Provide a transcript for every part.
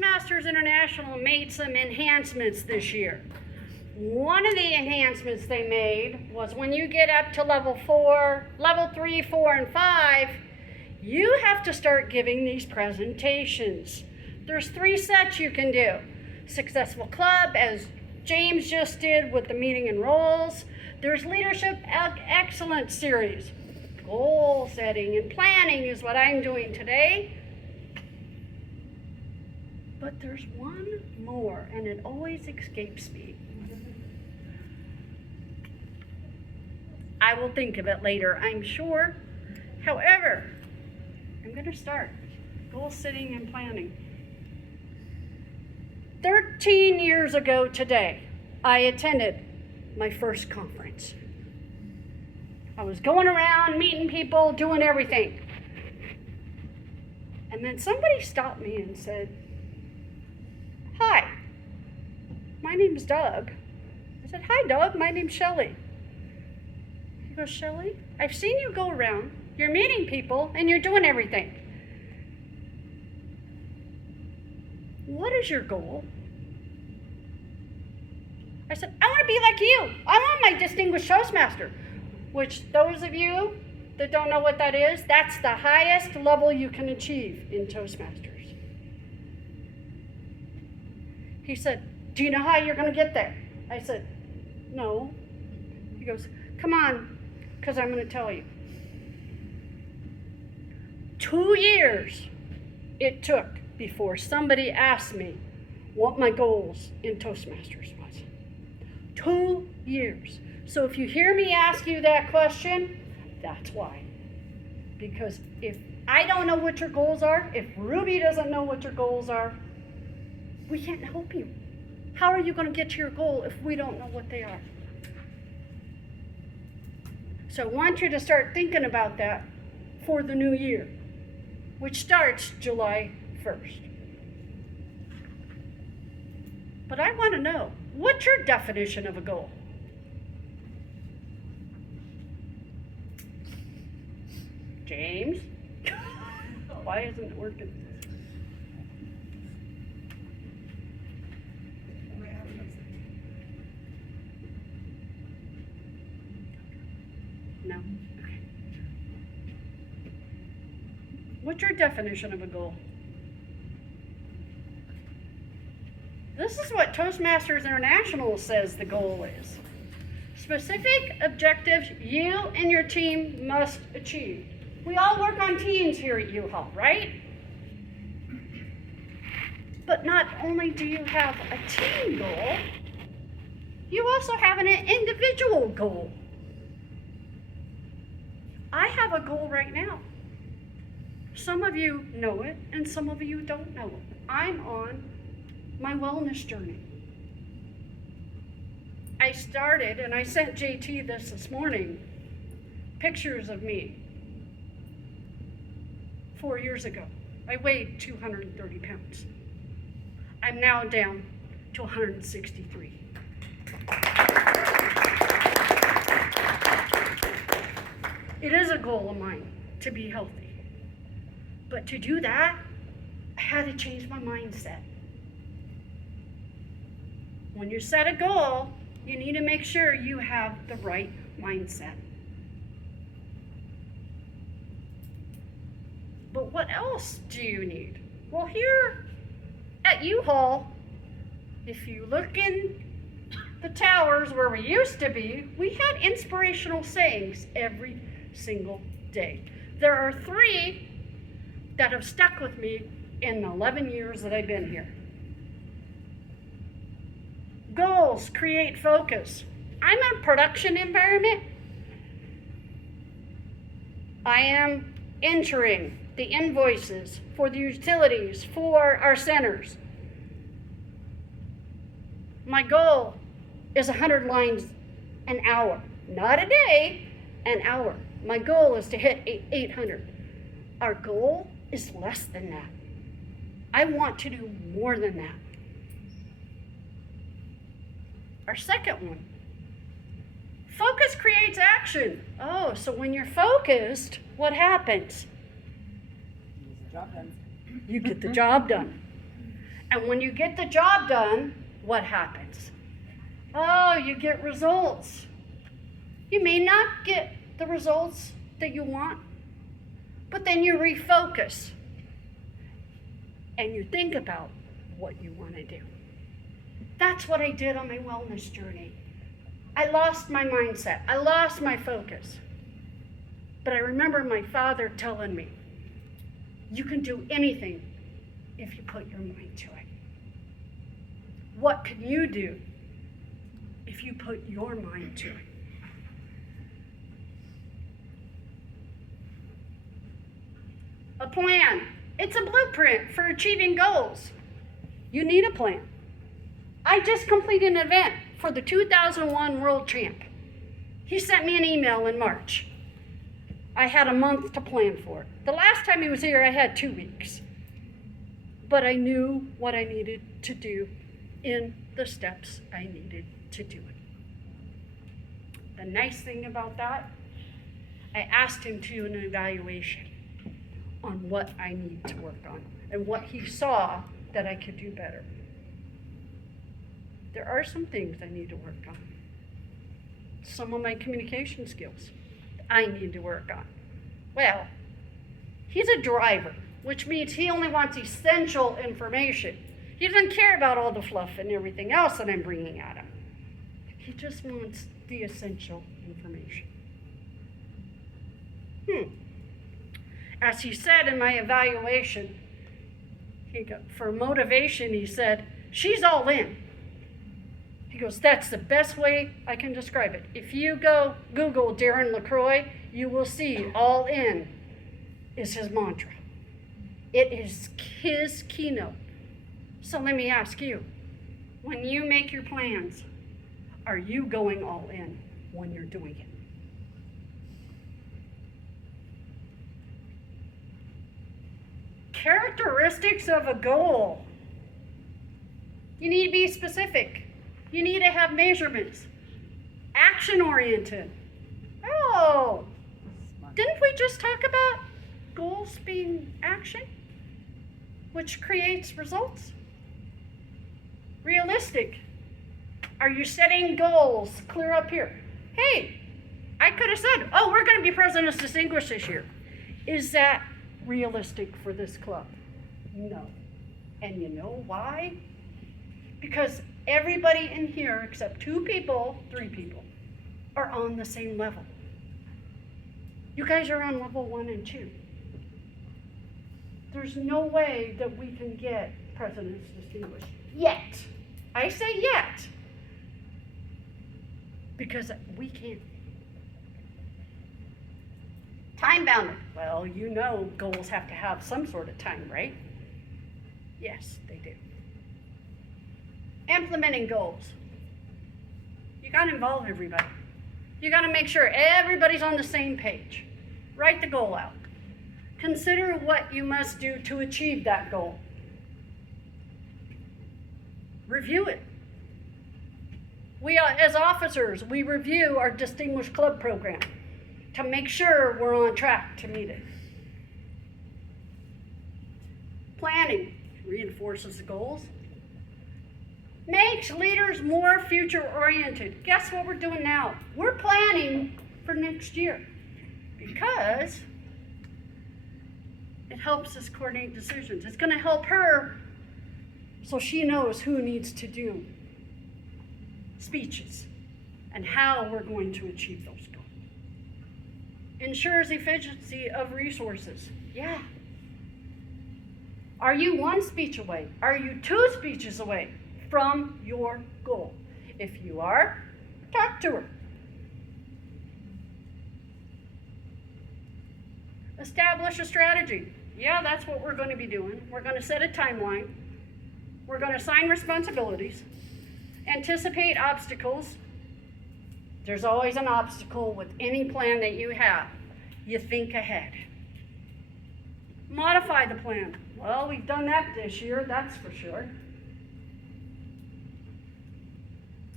Toastmasters International made some enhancements this year. One of the enhancements they made was when you get up to level 3, 4, and 5, you have to start giving these presentations. There's 3 sets you can do. Successful Club, as James just did with the meeting and roles. There's Leadership Excellence Series. Goal setting and planning is what I'm doing today. But there's one more, and it always escapes me. I will think of it later, I'm sure. However, I'm going to start. Goal setting and planning. 13 years ago today, I attended my first conference. I was going around, meeting people, doing everything. And then somebody stopped me and said, "Hi, my name's Doug." I said, "Hi, Doug, my name's Shelley." He goes, "Shelley, I've seen you go around, you're meeting people, and you're doing everything. What is your goal?" I said, "I want to be like you. I want my Distinguished Toastmaster," which those of you that don't know what that is, that's the highest level you can achieve in Toastmasters. He said, "Do you know how you're going to get there?" I said, "No." He goes, "Come on, because I'm going to tell you." 2 years it took before somebody asked me what my goals in Toastmasters was. 2 years. So if you hear me ask you that question, that's why. Because if I don't know what your goals are, if Ruby doesn't know what your goals are, we can't help you. How are you going to get to your goal if we don't know what they are? So I want you to start thinking about that for the new year, which starts July 1st. But I want to know, what's your definition of a goal? James? Why isn't it working? No? Okay. What's your definition of a goal? This is what Toastmasters International says the goal is. Specific objectives you and your team must achieve. We all work on teams here at U-Haul, right? But not only do you have a team goal, you also have an individual goal. I have a goal right now. Some of you know it, and some of you don't know it. I'm on my wellness journey. I started, and I sent JT this morning, pictures of me 4 years ago. I weighed 230 pounds. I'm now down to 163. It is a goal of mine to be healthy. But to do that, I had to change my mindset. When you set a goal, you need to make sure you have the right mindset. But what else do you need? Well, here at U-Haul, if you look in the towers where we used to be, we had inspirational sayings every single day. There are 3 that have stuck with me in the 11 years that I've been here. Goals create focus. I'm in a production environment. I am entering the invoices for the utilities for our centers. My goal is 100 lines an hour, not a day, an hour. My goal is to hit 800. Our goal is less than that. I want to do more than that. Our second one, focus creates action. Oh, so when you're focused, what happens? Job done. You get the job done. And when you get the job done, what happens? Oh, you get results. You may not get the results that you want, but then you refocus and you think about what you want to do. That's what I did on my wellness journey. I lost my mindset. I lost my focus. But I remember my father telling me, you can do anything if you put your mind to it. What can you do if you put your mind to it? A plan. It's a blueprint for achieving goals. You need a plan. I just completed an event for the 2001 World Champ. He sent me an email in March. I had a month to plan for it. The last time he was here, I had 2 weeks. But I knew what I needed to do in the steps I needed to do it. The nice thing about that, I asked him to do an evaluation on what I need to work on and what he saw that I could do better. There are some things I need to work on. Some of my communication skills I need to work on. Well, he's a driver, which means he only wants essential information. He doesn't care about all the fluff and everything else that I'm bringing at him. He just wants the essential information. As he said in my evaluation, for motivation, he said, she's all in. He goes, that's the best way I can describe it. If you go Google Darren LaCroix, you will see all in is his mantra. It is his keynote. So let me ask you, when you make your plans, are you going all in when you're doing it? Characteristics of a goal. You need to be specific. You need to have measurements. Action-oriented. Oh, didn't we just talk about goals being action, which creates results? Realistic. Are you setting goals clear up here? Hey, I could have said, oh, we're going to be President's Distinguished this year. Is that realistic for this club? No. And you know why? Because everybody in here, except 3 people, are on the same level. You guys are on level 1 and 2. There's no way that we can get President's Distinguished yet. I say yet, because we can't. Time bounded. Well, you know goals have to have some sort of time, right? Yes, they do. Implementing goals. You got to involve everybody. You got to make sure everybody's on the same page. Write the goal out. Consider what you must do to achieve that goal. Review it. We, as officers, we review our Distinguished Club program to make sure we're on track to meet it. Planning reinforces the goals. Makes leaders more future-oriented. Guess what we're doing now? We're planning for next year because it helps us coordinate decisions. It's going to help her so she knows who needs to do speeches and how we're going to achieve those goals. Ensures efficiency of resources. Yeah. Are you 1 speech away? Are you 2 speeches away from your goal? If you are, talk to her. Establish a strategy. Yeah, that's what we're going to be doing. We're going to set a timeline. We're going to assign responsibilities. Anticipate obstacles. There's always an obstacle with any plan that you have. You think ahead. Modify the plan. Well, we've done that this year, that's for sure.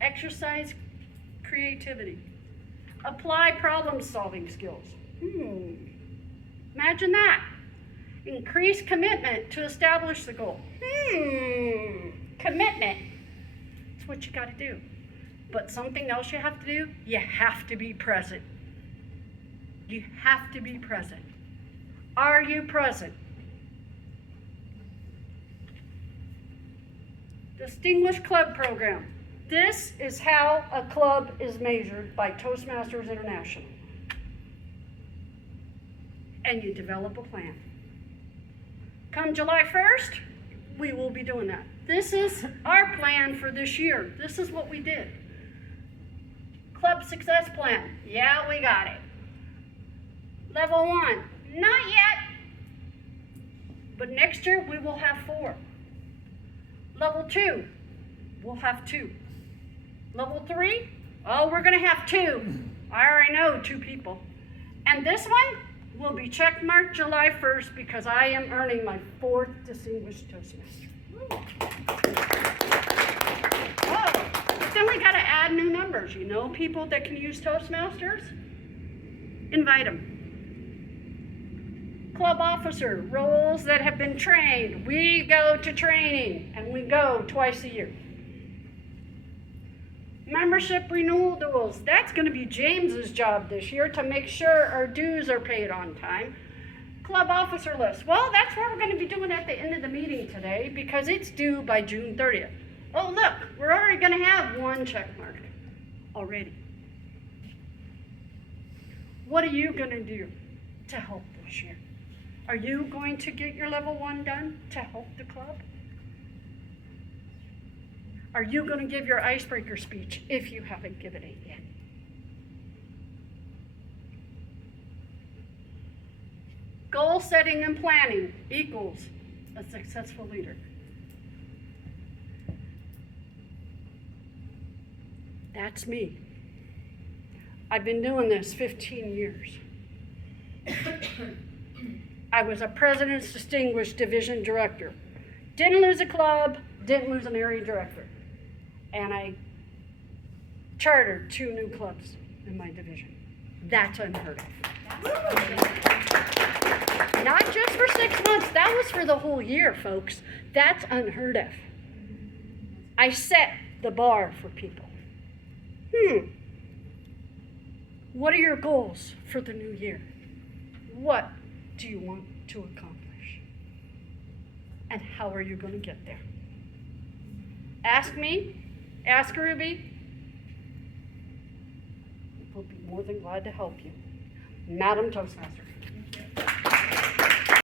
Exercise creativity. Apply problem-solving skills. Imagine that. Increase commitment to establish the goal. Commitment. It's what you got to do. But something else you have to do, you have to be present. You have to be present. Are you present? Distinguished Club Program. This is how a club is measured by Toastmasters International. And you develop a plan. Come July 1st, we will be doing that. This is our plan for this year. This is what we did. Club success plan. Yeah, we got it. Level 1. Not yet. But next year we will have 4. Level 2. We'll have 2. Level 3. Oh, we're going to have 2. I already know 2 people. And this one will be checkmarked July 1st because I am earning my 4th Distinguished Toastmaster. Oh, but then we got to add new members. You know, people that can use Toastmasters? Invite them. Club officer, roles that have been trained. We go to training, and we go twice a year. Membership renewal duels. That's going to be James's job this year to make sure our dues are paid on time. Club officer list. Well, that's what we're going to be doing at the end of the meeting today because it's due by June 30th. Oh, look, we're already going to have 1 check mark already. What are you going to do to help this year? Are you going to get your level 1 done to help the club? Are you going to give your icebreaker speech if you haven't given it yet? Goal setting and planning equals a successful leader. That's me. I've been doing this 15 years. I was a President's Distinguished Division Director. Didn't lose a club, didn't lose an area director. And I chartered 2 new clubs in my division. That's unheard of. Not just for 6 months, that was for the whole year, folks. That's unheard of. I set the bar for people. What are your goals for the new year? What do you want to accomplish? And how are you going to get there? Ask me, ask Ruby. We'll be more than glad to help you. Madam Toastmaster.